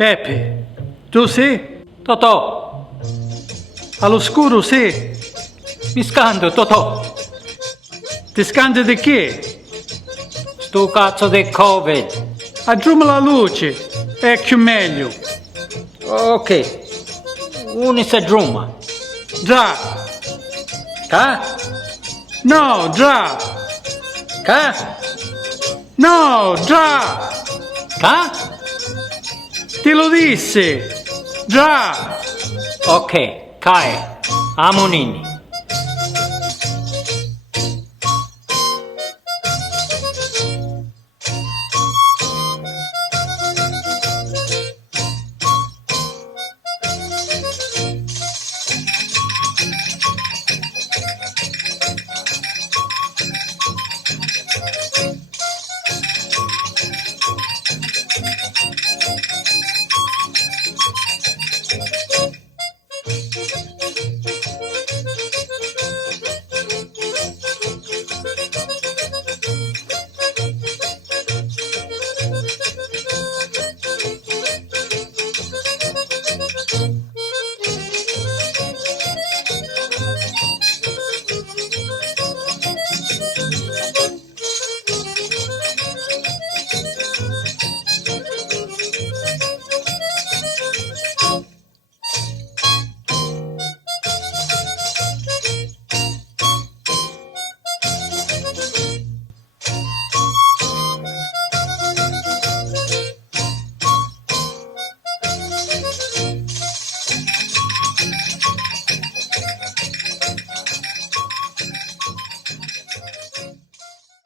Pepe, tu sì? Totò, All'oscuro sì? mi scando, Totò. Ti scandi di che? Sto cazzo di Covid. Aggiungi la luce, è più meglio. Ok, unica giumma. Già, Ca? no, già, Ca? no, già, Ca? te lo disse, già. Ok, cae. Amonini.